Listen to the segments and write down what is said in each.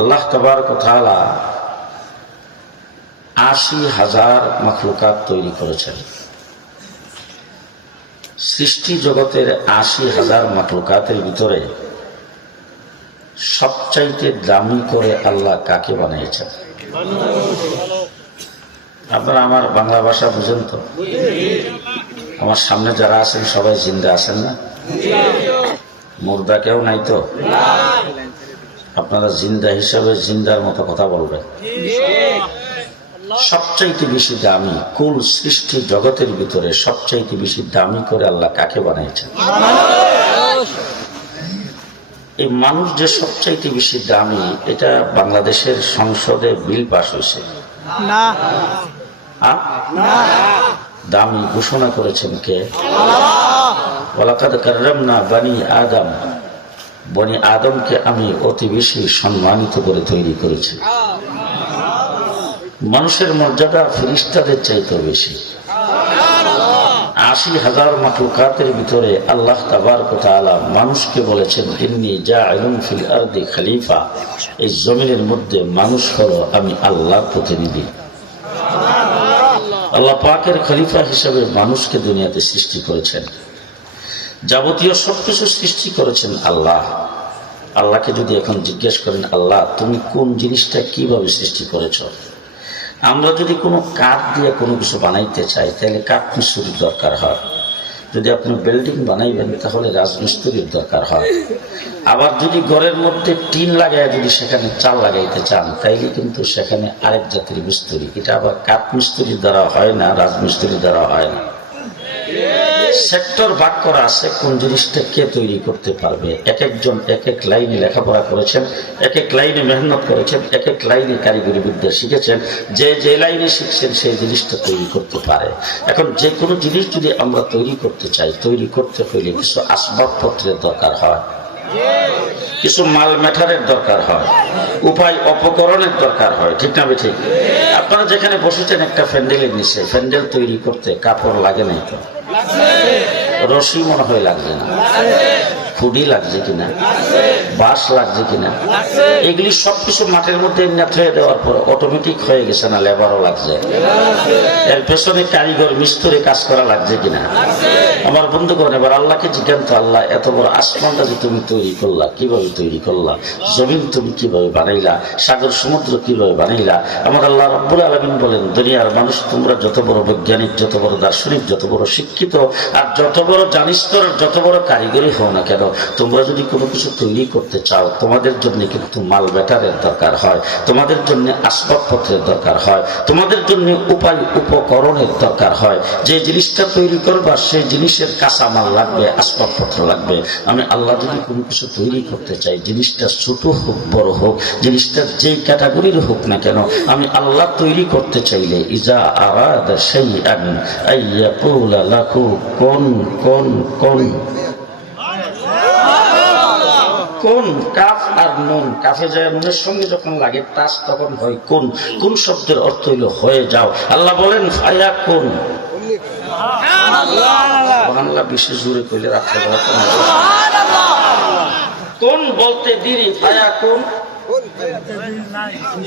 আল্লাহ তবার কথালা আশি হাজার মখলুকাত তৈরি করেছেন। সৃষ্টি জগতের আশি হাজার মখলুকাতের ভিতরে সবচাইতে দামি করে আল্লাহ কাকে বানিয়েছেন? আপনারা আমার বাংলা ভাষা বুঝেন তো? আমার সামনে যারা আছেন সবাই জিন্দা আছেন না? মুর্দা কেউ নাই তো? আপনারা জিন্দা হিসাবে জিন্দার মতো কথা বলবেন। সবচাইতে বেশি দামি কুল সৃষ্টি জগতের ভিতরে সবচাইতে বেশি দামি করে আল্লাহ কাকে বানিয়েছেন? এই মানুষ যে সবচাইতে বেশি দামি এটা বাংলাদেশের সংসদে বিল পাশ হয়েছে। দামি ঘোষণা করেছেন কে? ওলাকাদ কার্রামনা বানি আদম। বনি আদমকে আমি অতি বেশি সম্মানিত করে তৈরি করেছি। মানুষের মর্যাদা ফিরিস্তাদের চাইতে বেশি। আশি হাজার মাকলুকাতের ভিতরে আল্লাহ তাবার আলা মানুষকে বলেছেন, ইন্নি যা আলম ফিল আরদি খালিফা। এই জমিনের মধ্যে মানুষ হলো আমি আল্লাহর প্রতিনিধি। আল্লাহ পাকের খলিফা হিসাবে মানুষকে দুনিয়াতে সৃষ্টি করেছেন। যাবতীয় সবকিছু সৃষ্টি করেছেন আল্লাহ। আল্লাহকে যদি এখন জিজ্ঞেস করেন, আল্লাহ, তুমি কোন জিনিসটা কীভাবে সৃষ্টি করেছ? আমরা যদি কোনো কাঠ দিয়ে কোনো কিছু বানাইতে চাই, তাহলে কাঠ মিস্ত্রির দরকার হয়। যদি আপনি বিল্ডিং বানাইবেন, তাহলে রাজমিস্ত্রির দরকার হয়। আবার যদি ঘরের মধ্যে টিন লাগায় যদি সেখানে চাল লাগাইতে চান, তাইলে কিন্তু সেখানে আরেক জাতির মিস্ত্রি। এটা আবার কাঠ মিস্ত্রির দ্বারা হয় না, রাজমিস্ত্রির দ্বারা হয় না। সেক্টর ভাগ করা আছে, কোন জিনিসটা কে তৈরি করতে পারবে? এক একজন এক এক লাইনে লেখাপড়া করেছেন, এক এক লাইনে মেহনত করেছেন, এক এক লাইনে কারিগরি বিদ্যা শিখেছেন। যে যে লাইনে শিখছেন, সেই জিনিসটা তৈরি করতে পারে। এখন যে কোনো জিনিস যদি আমরা তৈরি করতে চাই, তৈরি করতে হইলে কিছু আসবাবপত্রের দরকার হয়। কিছু মাল ম্যাটারের দরকার হয়। উপায় অপকরণের দরকার হয়, ঠিক না ঠিক আপনারা যেখানে বসেছেন একটা প্যান্ডেলের নিচে, প্যান্ডেল তৈরি করতে কাপড় লাগে নাই তো? রশি মনে হয় না। খুঁড়ি লাগছে কিনা? বাঁশ লাগছে কিনা? এগুলি সবকিছু মাঠের মধ্যে নেত্রে দেওয়ার পর অটোমেটিক হয়ে গেছে না লেবারও লাগছে। এর পেছনে কারিগর মিস্ত্রি কাজ করা লাগছে কিনা? আমার বন্ধুগণ এবার আল্লাহকে জিজ্ঞান তো আল্লাহ এত বড় আসমানটা যে তুমি তৈরি করলা কীভাবে তৈরি করলা? জমিন তুমি কীভাবে বানাইলা? সাগর সমুদ্র কীভাবে বানাইলা? আমার আল্লাহ রব্বুল আলমিন বলেন দুনিয়ার মানুষ তোমরা যত বড় বৈজ্ঞানিক যত বড় দার্শনিক যত বড় শিক্ষিত আর যত বড় জানিস্তরের যত বড় কারিগরি হও না কেন তোমরা যদি কোনো কিছু তৈরি করতে চাও, তোমাদের জন্য কিন্তু মাল ব্যাটারের দরকার হয়, তোমাদের জন্য আসবাবপত্রের দরকার হয়, তোমাদের জন্য উপায় উপকরণের দরকার হয়। যে জিনিসটা তৈরি করবা, সেই জিনিসের কাঁচামাল লাগবে, আসবাবপত্র লাগবে। আমি আল্লাহ যদি কোনো কিছু তৈরি করতে চাই, জিনিসটা ছোট হোক, বড় হোক, জিনিসটা যেই ক্যাটাগরির হোক না কেন, আমি আল্লাহ তৈরি করতে চাইলে, ইজা আরাদ সেই লাকু কোন কোন কোন? কোন কাফ আর নুন? কাফে যায় নুনের সঙ্গে যখন লাগে তাস তখন হয় কোন? কোন শব্দের অর্থ হইল হয়ে যাও? আল্লাহ বলেন ফায়া কোন? বাংলা বিশেষ জুড়ে কইলে রাখতে কোন বলতে দিরি? ফায়া কোন?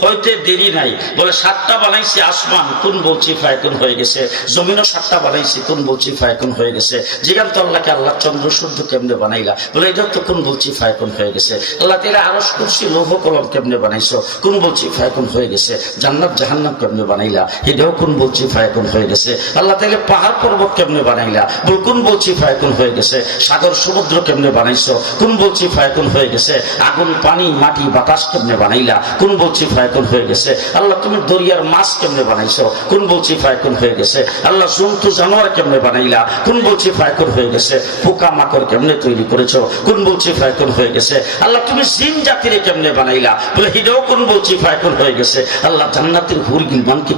হইতে দেরি নাই। বলে, সাতটা বানাইছি আসমান, কোন বলছি ফায়কুন হয়ে গেছে? জমিনও সাতটা বানাইছি, কোন বলছি ফায়কুন হয়ে গেছে? জিগান্ত আল্লাহকে আল্লাহ চন্দ্র সূর্য কেমনে বানাইলা? বলে, এটা তো কোন বলছি ফায়কুন হয়ে গেছে? আল্লাহ তেরা করছি লৌহ, কলম কেমনে বানাইছো? কোন বলছি ফায়কুন হয়ে গেছে? জান্নাত, জাহান্নাম কেমনে বানাইলা? এটাও কোন বলছি ফায়কুন হয়ে গেছে? আল্লাহ তাইলে পাহাড় পর্বত কেমনে বানাইলা? বল, কোন বলছি ফায়কুন হয়ে গেছে? সাগর, সমুদ্র কেমনে বানাইছো? কোন বলছি ফায়কুন হয়ে গেছে? আগুন, পানি, মাটি, বাতাস কেমনে বানাইলা? কোন বলছি ফায়কুন হয়ে গেছে? আল্লাহ তুমি দরিয়ার মাছ কেমনে বানাইছো? কোন বলছি ফায়কুন হয়ে গেছে? আল্লাহ জন্তু জানোয়ার কেমনে বানাইলা? কোন বলছি ফায়কুন হয়ে গেছে? পোকা মাকড় কেমনে তৈরি করেছ? কোন বলছি ফায়কুন হয়ে গেছে? আল্লাহ তুমি কেমনে বানাইলা? বলে হিডেও কোন বলছি ফায়কুন হয়ে গেছে? আল্লাহ, জান্নাতের হুর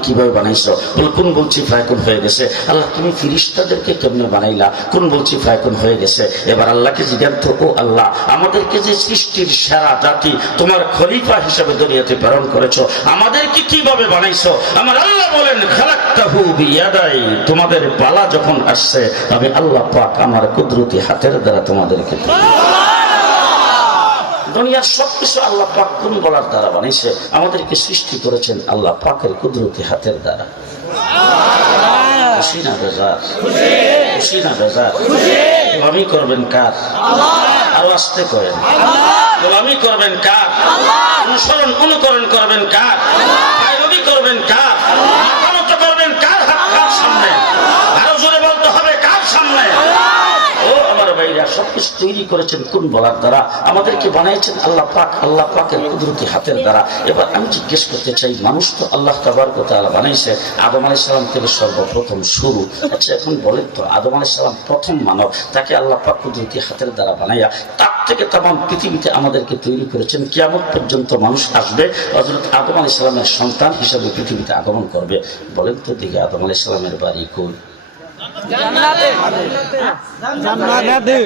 কীভাবে বানাইছো? বলে, কোন বলছি ফায়কুন হয়ে গেছে? আল্লাহ, তুমি ফিরিস্তাদেরকে কেমনে বানাইলা? কোন বলছি ফায়কুন হয়ে গেছে? এবার আল্লাহকে জিজ্ঞান্ত ও আল্লাহ, আমাদেরকে যে সৃষ্টির সেরা জাতি তোমার খলিফা হিসেবে দুনিয়াতে প্রেরণ করেছ। আমাদেরকে কীভাবে বানাইছো? আমার আল্লাহ বলেন খালাক্তাহু বিয়াদাই। তোমাদের পালা যখন আসছে আমি আল্লাহ পাক আমার কুদরতি হাতের দ্বারা তোমাদেরকে দুনিয়ার সবকিছু আল্লাহ পাক কোন বলার দ্বারা বানাইছে? আমাদেরকে সৃষ্টি করেছেন আল্লাহ পাকের কুদরতি হাতের দ্বারা। খুশি না বেজার? খুশি। না বেজার? গোলামি করবেন কার? আরও আসতে করেন। গোলামি করবেন কার? অনুসরণ অনুকরণ করবেন কার? পায়রবি করবেন কার? মাতামত করবেন কার হাত কার সামনে? আরও জোরে বলতে হবে কার সামনে? ভাইরা সবকিছু তৈরি করেছেন কোন বলার দ্বারা? আমাদেরকে বানিয়েছেন আল্লাহ পাক, আল্লাহ পাকের কুদরতি হাতের দ্বারা। এবার আমি জিজ্ঞেস করতে চাই, মানুষ তো আল্লাহ তাবার কথা বানাইছে আদম আলাই সালাম থেকে সর্বপ্রথম শুরু। আচ্ছা এখন বলেন তো, আদম আলাই সালাম প্রথম মানব, তাকে আল্লাহ পাক কুদরতি হাতের দ্বারা বানাইয়া, তার থেকে তাম পৃথিবীতে আমাদেরকে তৈরি করেছেন কেমন পর্যন্ত মানুষ আসবে হজরত আদম আলাই সালামের সন্তান হিসাবে পৃথিবীতে আগমন করবে। বলেন তো দিকে আদম আলাই সালামের বাড়ি কই? জান্নাতে।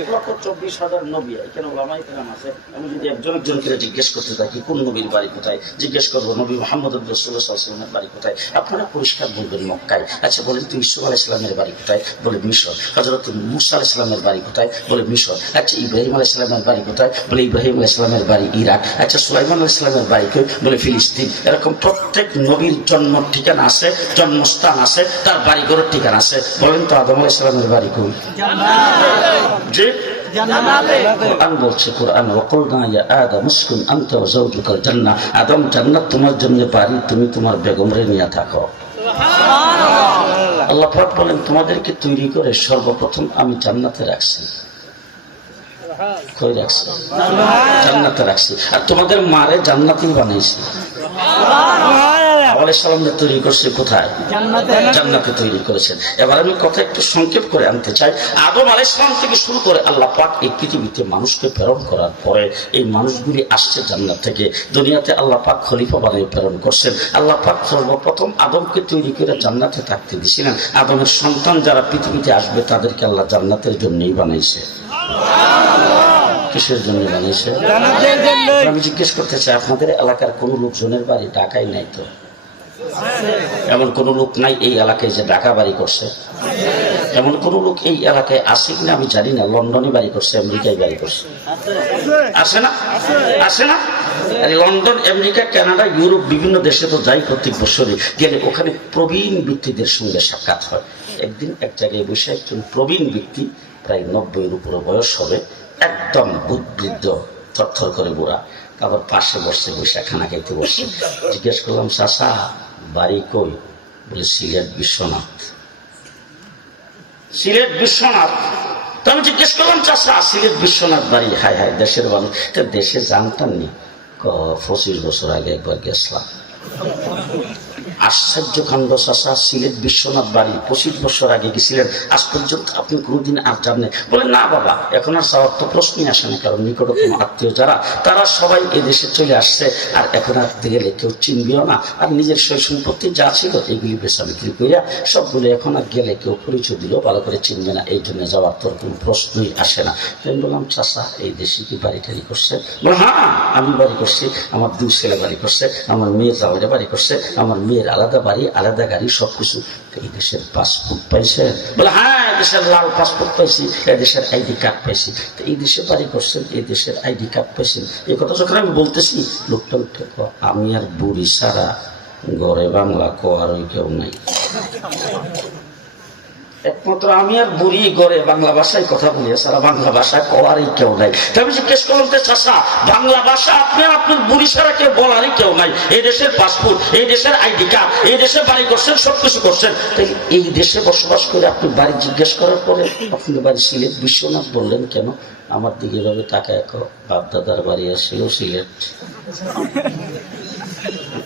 চব্বিশ হাজার নবী এখানে ওলামাই কেরাম আছে। আমি যদি একজন একজনকে জিজ্ঞেস করতে থাকি কোন নবীর বাড়ি কোথায়? জিজ্ঞেস করব নবী মোহাম্মদ রসুল্লাহামের বাড়ি কোথায়? আপনারা পরিষ্কার বলবেন মক্কায়। আচ্ছা বলেন তো ইসুফ আলাহ ইসলামের বাড়ি কোথায়? বলে মিশর। হজরত মুসা আলাহ ইসলামের বাড়ি কোথায়? বলে মিশর। আচ্ছা ইব্রাহিম আলাহ ইসলামের বাড়ি কোথায়? বলে ইব্রাহিম আলাহ ইসলামের বাড়ি ইরাক। আচ্ছা সুলাইমান আলাহ ইসলামের বাড়ি বলে ফিলিস্তিন। এরকম প্রত্যেক নবীর জন্ম ঠিকানা আছে জন্মস্থান আছে তার বাড়িঘরের ঠিকানা আছে। বলেন তো আদম ইসলামের বাড়ি কই যে কোরআন বলছে কোরআন ওয়াকুলনা ইয়া আদম উসকুন আনতা ওয়া জান্নাহ। আদম জান্নাত তোমার জন্য বাড়ি তুমি তোমার বেগমরে নিয়ে থাকো। আল্লাহ পাক বলেন তোমাদেরকে তৈরি করে সর্বপ্রথম আমি জান্নাতে রাখছি। কই রাখছি? জান্নাতে রাখছি। আর তোমাদের মারে জান্নাতেই বানাইছি। সালামকে তৈরি করছে কোথায়? জান্নাতে। তৈরি করেছেন। এবার আমি কথা একটু সংক্ষেপ করে আনতে চাই। আদম থেকে শুরু করে আল্লাহ পাক এই পৃথিবীতে মানুষকে প্রেরণ করার পরে এই মানুষগুলি আসছে জান্নাত থেকে। দুনিয়াতে আল্লাহ পাক খলিফা বানিয়ে প্রেরণ করছেন। আল্লাহ পাক সর্বপ্রথম আদমকে তৈরি করে জান্নাতে থাকতে দিছিলেন আদমের সন্তান যারা পৃথিবীতে আসবে তাদেরকে আল্লাহ জান্নাতের জন্যই বানাইছে কিসের জন্য বানিয়েছে? আমি জিজ্ঞেস করতে চাই আপনাদের এলাকার কোন লোকজনের বাড়ি ঢাকায় নাই তো? এমন কোন লোক নাই এই এলাকায় যে ঢাকা বাড়ি করছে। এমন কোন লোক এই এলাকায় আসে কিনা আমি জানি না। লন্ডনে বাড়ি করছে, আমেরিকায় বাড়ি করছে। আসে না? আসে না? লন্ডন, আমেরিকা, কানাডা, ইউরোপ, বিভিন্ন দেশে তো যাই প্রত্যেক বছরই। গেলে ওখানে প্রবীণ ব্যক্তিদের সঙ্গে সাক্ষাৎ হয়। একদিন এক জায়গায় বসে একজন প্রবীণ ব্যক্তি প্রায় নব্বইয়ের উপরে বয়স হবে, একদম বুদ্ধ থরথর করে বুড়া। আবার পাশে বসছে, বসে খানা খাইতে বসছে। জিজ্ঞেস করলাম চাষা বাড়ি কই? বলে, সিলেট বিশ্বনাথ। সিলেট বিশ্বনাথ? তো আমি জিজ্ঞেস করলাম চাষা সিলেট বিশ্বনাথ বাড়ি, হায় হায়, দেশের মানুষ। তো দেশে জানতাম নি? পঁচিশ বছর আগে একবার গেছিলাম। আশ্চর্য কাণ্ড চাষা সিলেট বিশ্বনাথ বাড়ি, পঁচিশ বছর আগে গেছিলেন। পর্যন্ত আপনি কোনোদিন আর জানেন বলে না বাবা, এখন আর যাওয়ার তো প্রশ্নই আসে না, কারণ নিকটতম আত্মীয় যারা, তারা সবাই এদেশে চলে আসছে, আর এখন আর গেলে কেউ চিনবেও না। আর নিজের সই সম্পত্তি যা ছিল, এগুলি বেচা বিক্রি করিয়া সবগুলো এখন আর গেলে কেউ পরিচয় দিলেও ভালো করে চিনবে না। এই জন্য যাওয়ার তোর কোনো প্রশ্নই আসে না। আমি বললাম চাষা এই দেশে কি বাড়ি টাড়ি করছে? বলে হ্যাঁ আমি বাড়ি করছি। আমার দুই ছেলে বাড়ি করছে, আমার মেয়ের আলাদা বাড়ি করছে, আমার মেয়ের আলাদা বাড়ি, আলাদা গাড়ি সব কিছু এই দেশের পাসপোর্ট পাইছে। বলে হ্যাঁ দেশের লাল পাসপোর্ট পাইছি এই দেশের আইডি কার্ড পাইছি। তো এই দেশে বাড়ি করছেন, এই দেশের আইডি কার্ড পাইছেন। এই কথা যখন আমি বলতেছি, লোকটা উঠে আমি আর বুড়ি সারা গড়ে বাংলা কোয়ারই কেউ নাই। একমাত্র আমি আর বুড়ি গড়ে বাংলা ভাষায় কথা বলি সারা বাংলা ভাষা কওয়ারই কেউ নাই। তবে জিজ্ঞেস করলাম যে চাষা বাংলা ভাষা আপনি আপনার বুড়ি ছাড়া কেউ বলারই কেউ নাই। এই দেশের পাসপোর্ট, এই দেশের আইডি কার্ড, এই দেশে বাড়ি করছেন, সবকিছু করছেন। তাই এই দেশে বসবাস করে আপনি বাড়ি জিজ্ঞেস করার পরে আপনি বাড়ি সিলেট, বিশ্বনাথ বললেন কেন? আমার দিকে ভাবে তাকায় বাপ দাদার বাড়ি আসছিল সিলেট।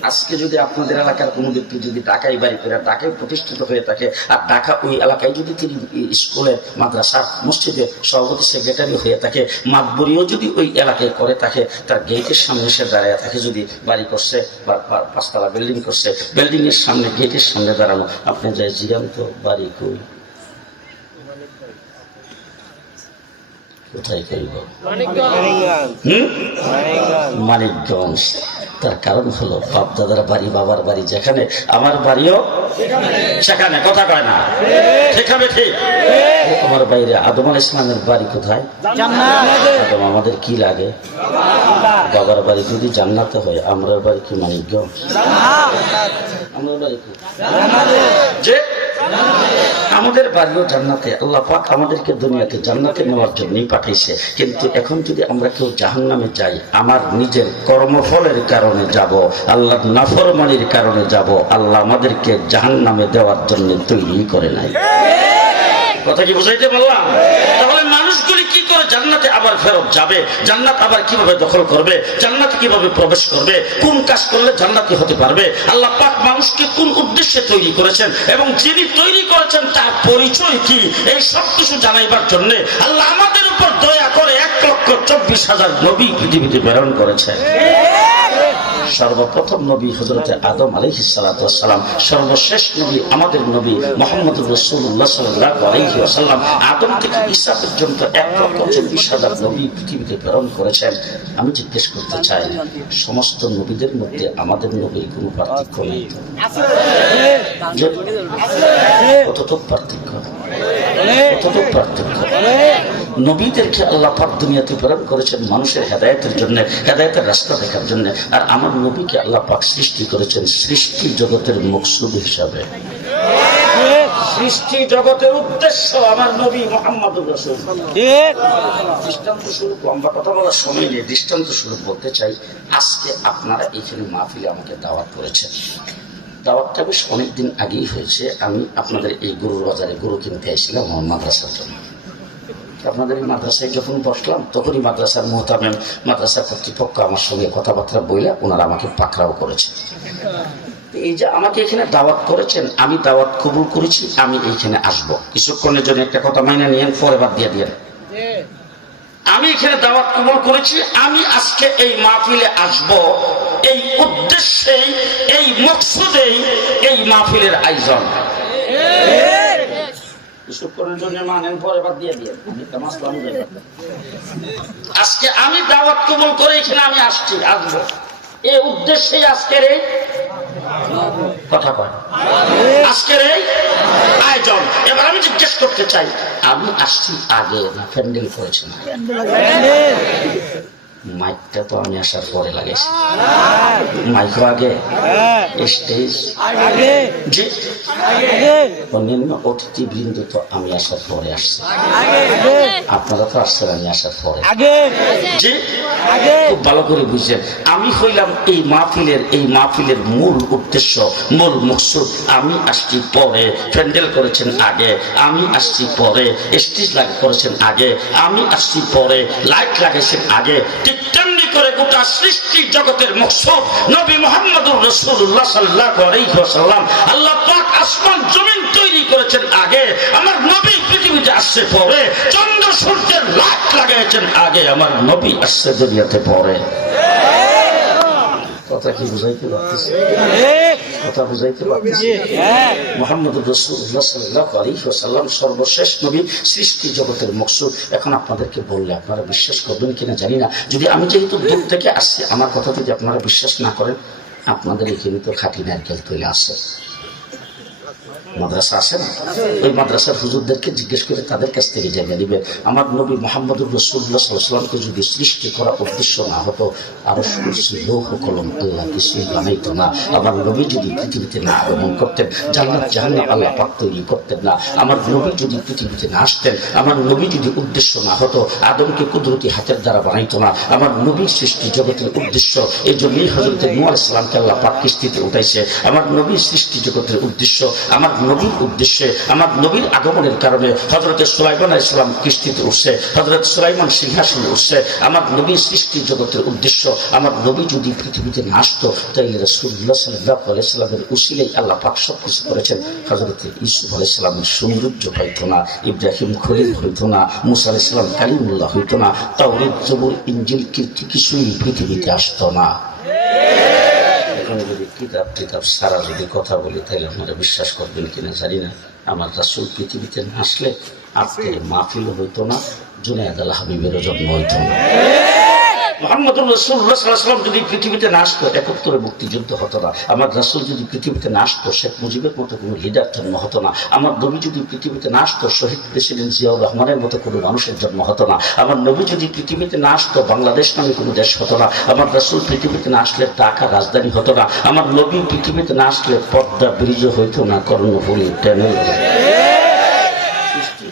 আজকে যদি আপনাদের এলাকার কোনো ব্যক্তি যদি ঢাকায় বাড়ি করে ঢাকায় প্রতিষ্ঠিত হয়ে থাকে আর ঢাকা ওই এলাকায় যদি তিনি স্কুলে মাদ্রাসা মসজিদে সভাপতি সেক্রেটারি হয়ে থাকে মাতবরিও যদি ওই এলাকায় করে থাকে তার গেটের সামনে সে দাঁড়ায় থাকে যদি বাড়ি করছে বা পাঁচতলা বিল্ডিং করছে বিল্ডিং এর সামনে গেটের সামনে দাঁড়ানো আপনি যাই জিগান তো বাড়ি কই? কোথায় করিব মানিকগঞ্জ। তার কারণ হলো বাপ দাদার বাড়ি বাবার বাড়ি যেখানে আমার বাড়িও সেখানে কথা কয় না? ঠিক হবে ঠিক। আমার বাইরে আদম আল ইসলামের বাড়ি কোথায়? আদম আমাদের কি লাগে? বাবার বাড়ি যদি জান্নাতে হয় আমরা বাড়ি কি মানিজ্য আমার বাড়ি কি? যে আমাদের বাড়িও জান্নাতে আল্লাহ পাক আমাদেরকে দুনিয়াতে জান্নাতে নেওয়ার জন্যই পাঠিয়েছে কিন্তু এখন যদি আমরা কেউ জাহান নামে যাই আমার নিজের কর্মফলের কারণে যাব আল্লাহ নাফরমানির কারণে যাব আল্লাহ আমাদেরকে জাহান নামে দেওয়ার জন্য তৈরি করে নাই। কথা কি বুঝাইতে পারলাম? তাহলে মানুষগুলি করে জান্নাতে আবার ফেরত যাবে। জান্নাত আবার কীভাবে দখল করবে? জান্নাতে কীভাবে প্রবেশ করবে? কোন কাজ করলে জান্নাতি হতে পারবে? আল্লাহ পাক মানুষকে কোন উদ্দেশ্যে তৈরি করেছেন এবং যিনি তৈরি করেছেন তার পরিচয় কি? এই সব কিছু জানাইবার জন্য আল্লাহ আমাদের উপর দয়া করে এক লক্ষ চব্বিশ হাজার নবী পৃথিবীতে প্রেরণ করেছেন। সর্বপ্রথম নবী হজরতে আদম আলহি সালাম সর্বশেষ নবী আমাদের নবী মোহাম্মদ রসুল্লাহ সাল্লাহ আলহি আসাল্লাম আদম থেকে ঈসা পর্যন্ত এক লক্ষ চব্বিশ হাজার নবী পৃথিবীতে প্রেরণ করেছেন। আমি জিজ্ঞেস করতে চাই সমস্ত নবীদের মধ্যে আমাদের নবীর কোনো পার্থক্য নেই? কতটুক পার্থক্য? কতটুক পার্থক্য? নবীদেরকে আল্লাহ পাক দুনিয়াতে প্রেরণ করেছেন মানুষের হেদায়তের জন্য হেদায়তের রাস্তা দেখার জন্য। আর আমার নবীকে আল্লাহ পাক সৃষ্টি করেছেন সৃষ্টি জগতের মকসুদ হিসাবে। সৃষ্টি জগতের উদ্দেশ্য আমার নবী মোহাম্মদ দৃষ্টান্ত স্বরূপ লম্বা কথা বলার সময় নেই। দৃষ্টান্ত স্বরূপ বলতে চাই আজকে আপনারা এখানে মাহফিলে আমাকে দাওয়াত করেছেন। দাওয়াতটা বেশ অনেকদিন আগেই হয়েছে। আমি আপনাদের এই গরুর বাজারে গরু কিনতে এসেছিলাম আমার মাদ্রাসার জন্য। আপনাদের মাদ্রাসায় যখন বসলাম, তখনই মাদ্রাসার মোহতামেম মাদ্রাসার কর্তৃপক্ষ আমার সঙ্গে কথাবার্তা বইলে ওনারা আমাকে পাকড়াও করেছে। এই যে আমাকে এখানে দাওয়াত করেছেন, আমি দাওয়াত কবুল করেছি, আমি এইখানে আসব। কিছুক্ষণের জন্য একটা কথা মাইনা নিয়েন, পরে বাদ দিয়ে দিয়ে আমি এখানে দাওয়াত কবুল করেছি, আমি আজকে এই মাহফিলে আসব, এই উদ্দেশ্যেই, এই মকসুদেই এই মাহফিলের আয়োজন। কিছুক্ষণের জন্য মানেন, পরে বাদ দিয়ে দিয়ে। আজকে আমি দাওয়াত কবুল করে এখানে আমি আসছি, আসব। এই উদ্দেশ্যেই আজকের এই কথা কয়। আজকের এই আয়োজন। এবার আমি জিজ্ঞেস করতে চাই, আমি আসছি আগে না প্যান্ডেল করেছি না মাইকটা তো আমি আসার পরে লাগাইছি। মাইকও আগে স্টেজ অন্যান্য অতিথি বৃন্দ তো আমি আসার পরে আসছি। আপনারা তো আসছেন আমি আসার পরে। খুব ভালো করে বুঝছেন আমি হইলাম এই মাহফিলের এই মাহফিলের মূল উদ্দেশ্য মূল মকসুদ। আমি আসছি পরে। প্যান্ডেল করেছেন আগে। আমি আসছি পরে। স্টেজ লাগ করেছেন আগে। আমি আসছি পরে। লাইট লাগাইছেন আগে। ঠিক তেমনি করে গোটা সৃষ্টি জগতের মকসুদ নবী মোহাম্মদুর রসুল্লাহ সাল্লাহ আল্লাহ পাক আসমান, জমিন তৈরি করেছেন আগে, আমার নবী পৃথিবীতে আসছে পরে, চন্দ্র সূর্যের লাখ লাগাইছেন আগে, আমার নবী আসছে দুনিয়াতে পরে। কথা কি বুঝাইতে পারতেছে? কথা বুঝাইতে পারতেছে? মোহাম্মদ রসুল্লাহ সাল্লাহ আলী সাল্লাম সর্বশেষ নবী সৃষ্টি জগতের মকসুদ। এখন আপনাদেরকে বললে আপনারা বিশ্বাস করবেন কিনা জানি না। যদি আমি যেহেতু দূর থেকে আসছি আমার কথা যদি আপনারা বিশ্বাস না করেন আপনাদের এখানে তো খাঁটি নারকেল তৈরি আছে। মাদ্রাসা আছে না? ওই মাদ্রাসার হুজুরদেরকে জিজ্ঞেস করে তাদের কাছ থেকে জেনে নিবে আমার নবী মোহাম্মদুর রসুল্লাহ সাল্লামকে যদি সৃষ্টি করা উদ্দেশ্য না হতো, আরও লৌহ না। আমার নবী যদি পৃথিবীতে না আগমন করতেন, জান্নাত জাহান্নাম আল্লাহ পাক তৈরি করতেন না। আমার নবী যদি পৃথিবীতে না আসতেন, আমার নবী যদি উদ্দেশ্য না হতো, আদমকে কুদরতি হাতের দ্বারা বানাইতো না। আমার নবীর সৃষ্টি জগতের উদ্দেশ্য, এই জন্যই হজরত নুয়ার ইসলামকে আল্লাহ পাক কিস্তিতে উঠাইছে। আমার নবীর সৃষ্টি জগতের উদ্দেশ্য, আমার নবীর উদ্দেশ্যে, আমার নবীর আগমনের কারণে হজরত সুলাইমান ইসলাম কিস্তিতে উঠছে হজরত সুলাইমান সিংহাসনে উঠছে। আমার নবীর সৃষ্টি জগতের উদ্দেশ্য, আমার নবী যদি পৃথিবীতে না আসতো, তাইলে রসুল্লাহ সাল্লাহ আলাইসাল্লামের উসিলেই আল্লাহ পাক সব কিছু করেছেন হজরত ইসুফ আলাইসাল্লামের সৌন্দর্য হইতো না, ইব্রাহিম খলিল হইতো না, মুসা আলাইসাল্লাম কালিমুল্লাহ হইতো না তাওরিদ জবুর ইঞ্জিল কীর্তি কিছুই পৃথিবীতে আসতো না। এখন যদি কিতাব কিতাব সারা যদি কথা বলি, তাহলে আপনারা বিশ্বাস করবেন কিনা জানি না। আমার রাসুল পৃথিবীতে না আসলে আজকে মাহফিল হইতো না, জুনায়দ আল হাবিবের জন্ম হইত না। মোহাম্মদ রসুল্লাহাম যদি পৃথিবীতে না আসতো একাত্তরে মুক্তিযুদ্ধ হতো না। আমার রাসুল যদি পৃথিবীতে না আসতো, শেখ মুজিবের মতো কোনো লিডার জন্ম হতো না। আমার নবী যদি পৃথিবীতে না আসতো, শহীদ প্রেসিডেন্ট জিয়াউর রহমানের মতো কোনো মানুষের জন্ম হতো না। আমার নবী যদি পৃথিবীতে না আসতো, বাংলাদেশ নামে কোনো দেশ হতো না। আমার রাসুল পৃথিবীতে না আসলে টাকা রাজধানী হতো না। আমার নবী পৃথিবীতে না আসলে পদ্মা ব্রিজ হইতো না, কর্ণফুলি ট্যানেল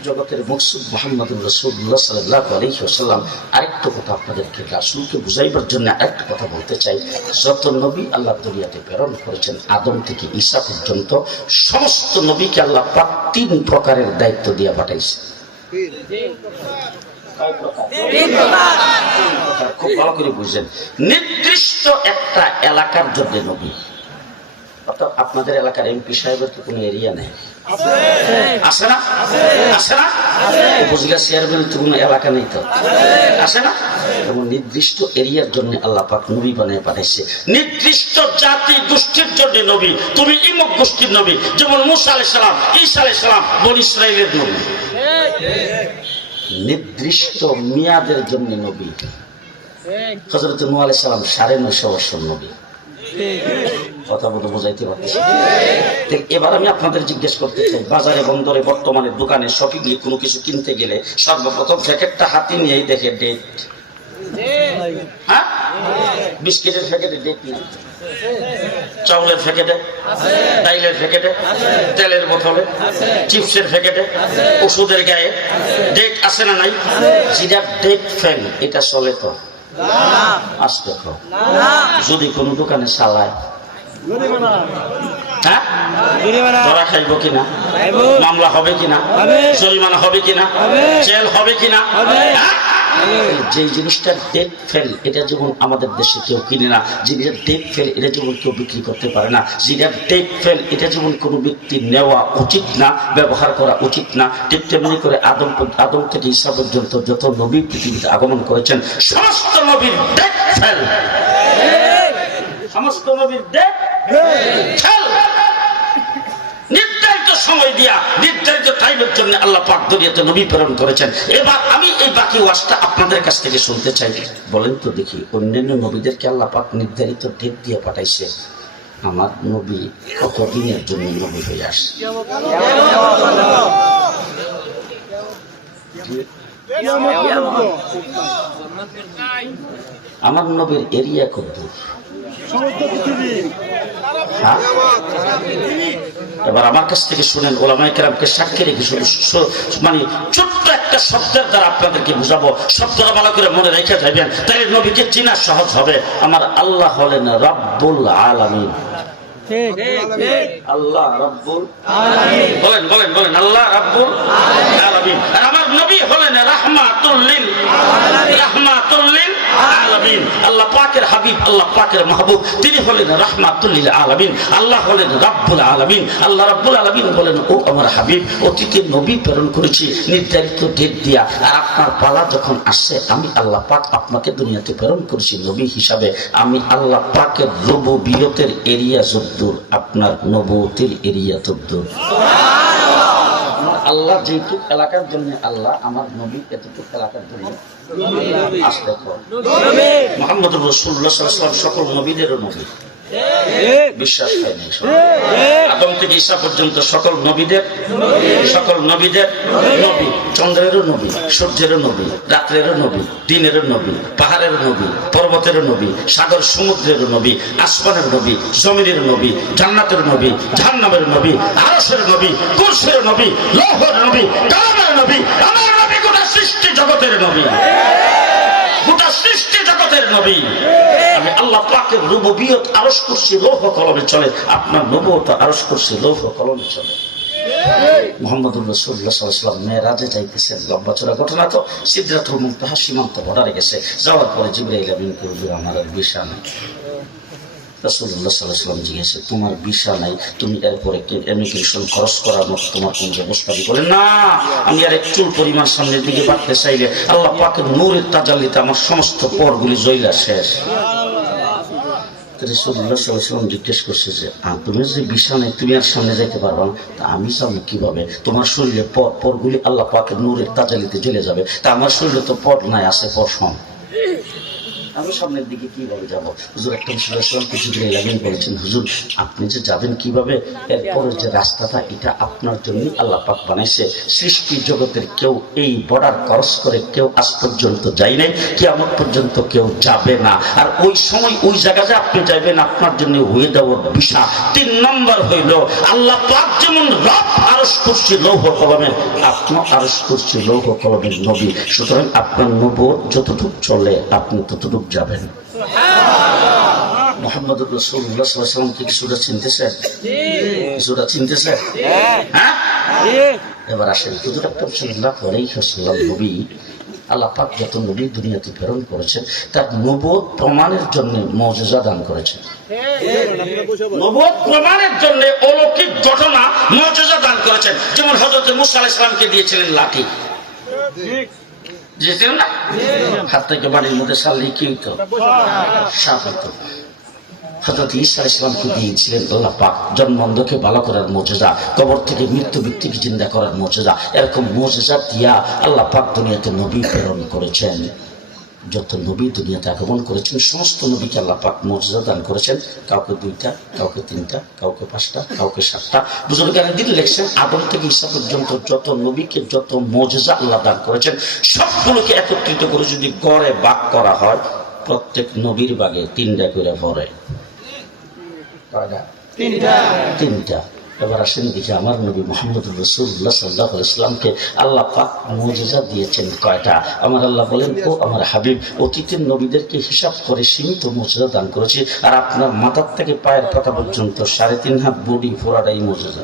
জগতের মকসুদ মোহাম্মদ রসুল্লাহ সাল্লাহ আলহিহাল্লাম আরেকটা কথা আপনাদেরকে রাসুলকে বুঝাইবার জন্য আরেকটা কথা বলতে চাই। যত নবী আল্লাহ দুনিয়াতে প্রেরণ করেছেন আদম থেকে ঈসা পর্যন্ত সমস্ত নবীকে আল্লাহ পাক তিন প্রকারের দায়িত্ব দিয়ে পাঠাইছে খুব ভালো করে বুঝছেন নির্দিষ্ট একটা এলাকার জন্য নবী। অর্থাৎ আপনাদের এলাকার এমপি সাহেবের তো কোনো এরিয়া নেই। আছে না? আছে না? উপজেলা চেয়ারম্যান তো কোনো এলাকা নেই তো। আছে না? নির্দিষ্ট এরিয়ার জন্য আল্লাহ পাক নবী বানিয়ে পাঠাইছে। নির্দিষ্ট জাতি গোষ্ঠীর জন্য নবী। তুমি ইমক গোষ্ঠীর নবী। যেমন মুসা আলাই সালাম, ঈসা আলাই সালাম, বন ইসরায়েলের নবী। নির্দিষ্ট মিয়াদের জন্য নবী। হজরত নু আলাই সালাম সাড়ে নয়শো বছর নবী। কথা বলে বোঝাইতে পারতেছি। এবার আমি আপনাদের জিজ্ঞেস করতে চাই বাজারে বন্দরে বর্তমানে দোকানে শপিংয়ে কোনো কিছু কিনতে গেলে সর্বপ্রথম প্যাকেটটা হাতে নিয়েই দেখে ডেট হ্যাঁ? বিস্কিটের প্যাকেটে ডেট নেই। চাউলের প্যাকেটে ডাইলের প্যাকেটে তেলের বোতলে চিপসের প্যাকেটে ওষুধের গায়ে ডেট আছে না নাই? যেটা ডেট ফেল এটা চলে তো। আসতে যদি কোনো দোকানে চালায় হ্যাঁ? ধরা খাইব কিনা? মামলা হবে কিনা? হবে। জরিমানা হবে কিনা? হবে। জেল হবে কিনা? হ্যাঁ? যে জিনিসটা ডেট ফেল এটা যেমন আমাদের দেশে কেউ কিনে না যেটা ডেট ফেল এটা যেমন কেউ বিক্রি করতে পারে না যেটা ডেট ফেল এটা যেমন কোনো ব্যক্তি নেওয়া উচিত না ব্যবহার করা উচিত না ঠিক তেমনি করে আদম আদম থেকে ঈসা পর্যন্ত যত নবী পৃথিবীতে আগমন করেছেন সমস্ত নবীর ডেট ফেল সমস্ত নবীর ডেট ফেল নির্ধারিত সময় দিয়া, নির্ধারিত টাইমের জন্য আল্লাহ পাক দুনিয়াতে নবী প্রেরণ করেছেন। এবার আমি এই বাকি ওয়াজটা আপনাদের কাছ থেকে শুনতে চাই। বলেন তো দেখি, অন্যান্য নবীদেরকে আল্লাহ পাক নির্ধারিত ডেট দিয়ে পাঠাইছে। আমার নবী কত দিনের জন্য নবী হয়ে আসে? আমার নবীর এরিয়া কত হ্যাঁ? এবার আমার কাছ থেকে শুনেন ওলামাই কেরামকে সাক্ষী রেখে শুধু মানে ছোট্ট একটা শব্দের দ্বারা আপনাদেরকে বুঝাবো। শব্দটা ভালো করে মনে রেখে যাবেন তাহলে নবীকে চেনা সহজ হবে। আমার আল্লাহ হলেন রব্বুল আলামিন। ঠিক আল্লাহ রব্বুল বলেন বলেন বলেন আল্লাহ রব্বুল আলামিন। আর আমার নবী হলেন রাহমাতুল্লিল। রাহমাতুল্লিল আলামিন। আল্লাহ পাকের হাবিব, আল্লাহ পাকের মাহবুব। তিনি হলেন রাহমাতুল্লিল আলামিন। আল্লাহ হলেন আলামিন। আল্লাহ আলামিন বলেন, ও আমার হাবিব, অতীতে নবী প্রেরণ করেছি। নির্ধারিত ডেট দিয়া আর আপনার পালা যখন আসছে, আমি আল্লাহ পাক আপনাকে দুনিয়াতে প্রেরণ করেছি নবী হিসাবে। আমি আল্লাহ পাকের নববিয়তের এরিয়া যদ্দূর। আপনার নবতের এরিয়া তদ্দূর। আল্লাহ যেটুক এলাকার জন্য আল্লাহ আমার নবী এতটুক এলাকার জন্য আসতে মোহাম্মদ রসুল্লাহ সকল নবীদেরও নবী। বিশ্বাস হয়নি ঈসা পর্যন্ত সকল নবীদের সকল নবীদের নবী, চন্দ্রেরও নবী, সূর্যেরও নবী, রাত্রেরও নবী, দিনেরও নবী পাহাড়ের নবী পর্বতের নবী, সাগর সমুদ্রের নবী, আসমানের নবী, জমিনের নবী, জান্নাতের নবী, জাহান্নামের নবী আরসের নবী, কুরসের নবী, লৌহর নবী নবী, আমার নবী গোটা সৃষ্টি জগতের নবী। গোটা সৃষ্টি জগতের নবী। আমি আল্লাহ পাকের রুববিয়ত আরস করছি লৌহ কলমে চলে। আপনার নবত আরস করছি লৌহ কলমে চলে। যাওয়ার পরে জিবরাইল আমিন করবে আমার বিষা নাই রসুল্লাহ জিজ্ঞেসে, তোমার নাই, তুমি এরপরে এমিগ্রেশন খরচ করার মতো তোমার ব্যবস্থা নেই?" বলে না, আমি আর পরিমাণ সামনের দিকে বাড়তে চাইলে আল্লাহ পাকের নূরের তাজাল্লিতে আমার সমস্ত পরগুলি শেষ। জিজ্ঞেস করছে যে তুমি যে বিষা নেই, তুমি আর সামনে যাইতে পারবা তা আমি যাব কীভাবে? তোমার শরীরে পর, পরগুলি আল্লাহ পাকের নূরের তাজালিতে জ্বলে যাবে। তা আমার শরীরে তো পর নাই, আছে পর সম আমি সামনের দিকে কীভাবে যাব? হুজুর, একটা মুসলামকে কিছুদিন লাগেন বলছেন, হুজুর, আপনি যে যাবেন কীভাবে এরপরে যে রাস্তাটা, এটা আপনার জন্য আল্লাহ পাক বানাইছে। সৃষ্টি জগতের কেউ এই বর্ডার ক্রস করে কেউ আজ পর্যন্ত যাই নাই, কিয়ামত পর্যন্ত কেউ যাবে না। আর ওই সময় ওই জায়গা যে আপনি যাবেন আপনার জন্য হয়ে দেওয়ার বিষা, তিন নম্বর হইল। আল্লাহ পাক যেমন রব আরস করছে লৌহ কলমের আপনি আরস করছে লৌহ কলমের নবী। সুতরাং আপনার নব যতটুক চলে আপনি ততটুক যাবেন। মোহাম্মদ রসুল্লাহ কি সুরা চিনতেছেন সুরা চিনতেছেন এবার আসেন আলাইহি ওয়াসাল্লাম নবী। আল্লাহ পাক যত নবী দুনিয়াতে প্রেরণ করেছেন, তার নবুয়ত প্রমাণের জন্য মর্যাদা দান করেছেন। অলৌকিক ঘটনা দান করেছেন। যেমন হযরত মুসা আলাইহিস সালামকে দিয়েছিলেন লাঠি। না? হাত থেকে বাড়ির মধ্যে সাল কি তো হজরত ঈসা ইসলামকে দিয়েছিলেন আল্লাহ পাক। জন্মন্ধকে ভালো করার মর্যাদা, কবর থেকে মৃত্যু ব্যক্তিকে জিন্দা করার মর্যাদা, এরকম মর্যাদা দিয়া আল্লাহ দুনিয়াতে নবী প্রেরণ করেছেন। যত নবী দুনিয়াতে আগমন করেছেন, সমস্ত নবীকে আল্লাহ পাক মর্যাদা দান করেছেন। কাউকে দুইটা, কাউকে তিনটা, কাউকে পাঁচটা, কাউকে সাতটা। বুজুর্গানের দিন লেখছেন, আদম থেকে ঈসা পর্যন্ত যত নবীকে যত মর্যাদা আল্লাহ দান করেছেন, সবগুলোকে একত্রিত করে যদি গড়ে বাক করা হয়, প্রত্যেক নবীর বাগে তিনটা করে পড়ে কয়টা? তিনটা। এবার আসেন দেখি আমার নবী মোহাম্মদ রসুল্লাহ সাল্লাহ ইসলামকে আল্লাহ পাক মজুজা দিয়েছেন কয়টা? আমার আল্লাহ বলেন ও আমার হাবিব অতীতের নবীদেরকে হিসাব করে সীমিত মর্যাদা দান করেছি আর আপনার মাথার থেকে পায়ের পাতা পর্যন্ত সাড়ে তিন হাত বডি ফোরাটাই মর্যাদা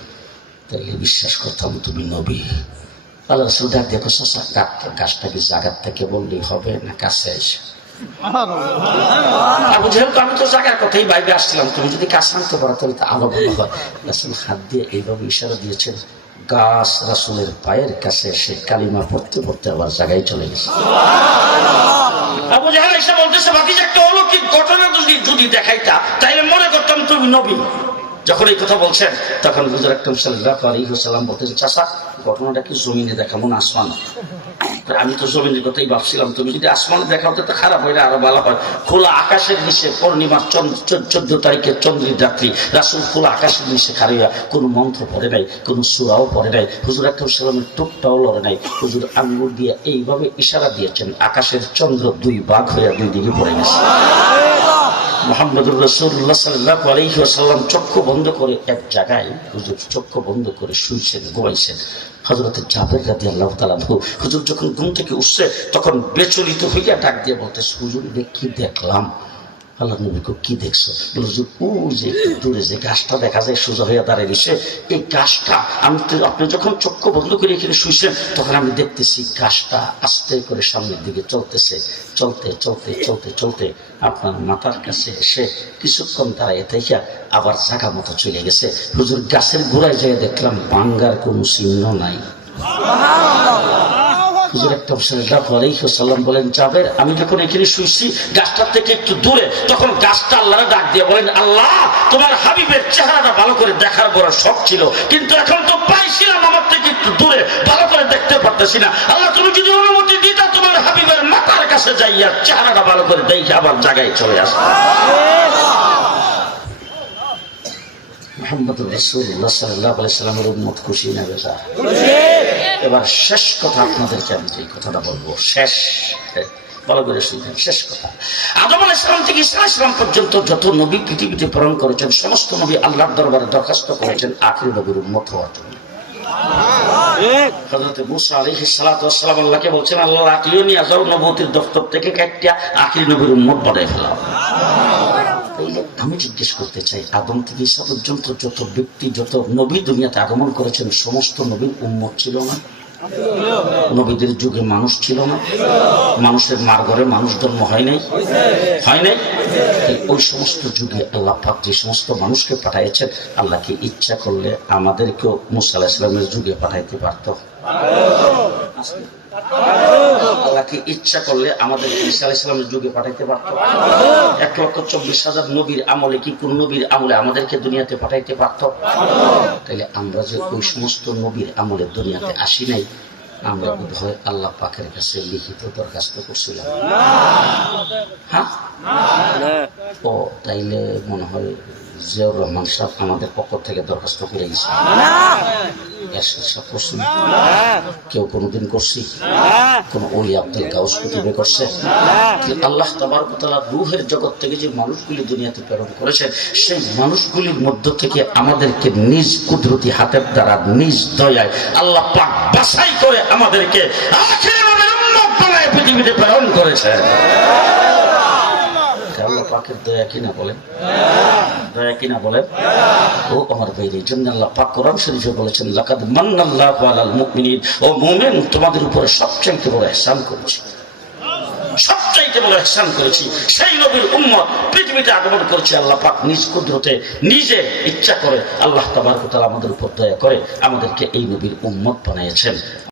তাহলে বিশ্বাস করতাম তুমি নবী। আল্লাহ রসুল ডাক দেখো শশা গাছটাকে জায়গার থেকে বললেই হবে না কাছে এসে যেহেতু আমি তো জায়গার কথাই বাইরে আসছিলাম তুমি যদি কাছে আনতে পারো তাহলে তো আরও ভালো হয়। রাসুল হাত দিয়ে এইভাবে ইশারা দিয়েছেন গাছ রাসুলের পায়ের কাছে এসে কালিমা পড়তে পড়তে আবার জায়গায় চলে গেছে। আবু এসে বলতেছে বাকি একটা অলৌকিক ঘটনা যদি যদি দেখাইতা তাইলে মনে করতাম তুমি নবী। যখন এই কথা বলছেন, তখন হুজুর আকরম সাল্লাহ আলী হুসাল্লাম বলতেছেন চাষা ঘটনাটা কি জমিনে দেখাবো না আসমান? আমি তো জমিনের কথাই ভাবছিলাম, তুমি যদি আসমানে দেখাও তো খারাপ হয় না, আরও ভালো হয়। খোলা আকাশের নিচে পূর্ণিমার চোদ্দ তারিখের চন্দ্রীর রাত্রি, রাসুল খোলা আকাশের নিচে খারিয়া কোনো মন্ত্র পড়ে নাই, কোনো সুরাও পড়ে নাই, হুজুর আকরম সাল্লামের টুকটাও লড়ে নাই। হুজুর আঙ্গুর দিয়ে এইভাবে ইশারা দিয়েছেন, আকাশের চন্দ্র দুই ভাগ হইয়া দুই দিকে পড়ে গেছে। মোহাম্মদুর রসুল্লাহ সাল্লাহ আলহিহাসাল্লাম চক্ষু বন্ধ করে এক জায়গায় হুজুর চক্ষু বন্ধ করে শুনছেন ঘুমাইছেন। হজরতের জাবের রাদি আল্লাহ তালাহু হুজুর যখন ঘুম থেকে উঠছে, তখন বেচলিত হইয়া ডাক দিয়ে বলতে হুজুর দেখি দেখলাম? আল্লাহ নবীকে কি দেখছ? বলে, হুজুর ও যে দূরে যে গাছটা দেখা যায়, সোজা হইয়া দাঁড়িয়ে রয়েছে। এই গাছটা আমি আপনি যখন চক্ষু বন্ধ করে এখানে শুইছেন, তখন আমি দেখতেছি গাছটা আস্তে করে সামনের দিকে চলতেছে। চলতে চলতে চলতে চলতে আপনার মাথার কাছে এসে কিছুক্ষণ দাঁড়াইয়ে থেকে আবার জায়গা মতো চলে গেছে। হুজুর, গাছের গোড়ায় যেয়ে দেখলাম বাঙ্গার কোনো চিহ্ন নাই। আমি যখন এখানে শুইছি গাছটার থেকে একটু দূরে, তখন গাছটা আল্লাহ ডাক দিয়ে বলেন, আল্লাহ, তোমার হাবিবের চেহারাটা ভালো করে দেখার বড় শখ ছিল, কিন্তু এখন তো পাইছিলাম আমার থেকে একটু দূরে, ভালো করে দেখতে পারতেছি না। আল্লাহ, তুমি যদি অনুমতি দিতা তোমার হাবিবের মাথার কাছে যাইয়া চেহারাটা ভালো করে দেখে আবার জায়গায় চলে আসে। মোহাম্মদ রসুল্লাহ সাল্লাহ সাল্লামের উন্মত খুশি না বেজা এবার শেষ কথা আপনাদেরকে আমি যে কথাটা বলব, শেষ। বলা করে শুনবেন, শেষ কথা। আদম আলাহ ইসলাম থেকে ইসলাম ইসলাম পর্যন্ত যত নবী পৃথিবীতে প্রেরণ করেছেন, সমস্ত নবী আল্লাহর দরবারে দরখাস্ত করেছেন আখির নবীর উন্মত হওয়ার জন্য। আল্লাহকে বলছেন, আল্লাহ আকিও নিয়ে যাও নবুতির দফতর থেকে কাটিয়া আখির নবীর উম্মত বানাই তাইলে আমি জিজ্ঞেস করতে চাই, আদম থেকে ঈসা পর্যন্ত যত ব্যক্তি, যত নবী দুনিয়াতে আগমন করেছেন, সমস্ত নবীর উম্মত ছিল না? নবীদের যুগে মানুষ ছিল না? মানুষের মার ঘরে মানুষ জন্ম হয় নাই? হয় নাই? ওই সমস্ত যুগে আল্লাহ পাক যে সমস্ত মানুষকে পাঠাইছেন আল্লাহকে ইচ্ছা করলে আমাদেরকেও মুসা আলাহ ইসলামের যুগে পাঠাইতে পারত? আল্লাহকে ইচ্ছা করলে আমাদের ঈসা ইসলামের যুগে পাঠাইতে পারত। এক লক্ষ চব্বিশ হাজার নবীর আমলে কি কোন নবীর আমলে আমাদেরকে দুনিয়াতে পাঠাইতে পারত? আমরা যে ওই সমস্ত নবীর আমলে দুনিয়াতে আসি নাই, আমরা বোধ হয় আল্লাহ পাকের কাছে লিখিত দরখাস্ত করছিলাম। হ্যাঁ? ও, তাইলে মনে হয় জিয়াউর রহমান সাহেব আমাদের পক্ষ থেকে দরখাস্ত করে গেছে করছি কেউ কোনোদিন করছি? কোন ওলি আব্দুল গাউস কুতুবে করছে? আল্লাহ তাবারকতালা রুহের জগৎ থেকে যে মানুষগুলি দুনিয়াতে প্রেরণ করেছেন সেই মানুষগুলির মধ্য থেকে আমাদেরকে নিজ কুদরতি হাতের দ্বারা নিজ দয়ায় আল্লাহ পাক বাছাই করে আমাদেরকে পৃথিবীতে প্রেরণ আল্লাহ পাকের দয়া কিনা বলেন? দয়া কিনা বলেন? ও আমার ভাইরে জন্য আল্লাহ পাক কোরআন শরীফে বলেছেন, লাকাদ মান্নাল্লাহু আলাল মুমিনিন। ও মুমিন, তোমাদের উপরে সবচেয়ে বড় ihsan করেছি। সবচাইতে বড় ihsan করেছি। সেই নবীর উম্মত পৃথিবীতে আগমন করেছে, আল্লাহ পাক নিজ কুদরতে নিজে ইচ্ছা করে আল্লাহ তাবারক তাআলা আমাদের উপর দয়া করে আমাদেরকে এই নবীর উম্মত বানিয়েছেন।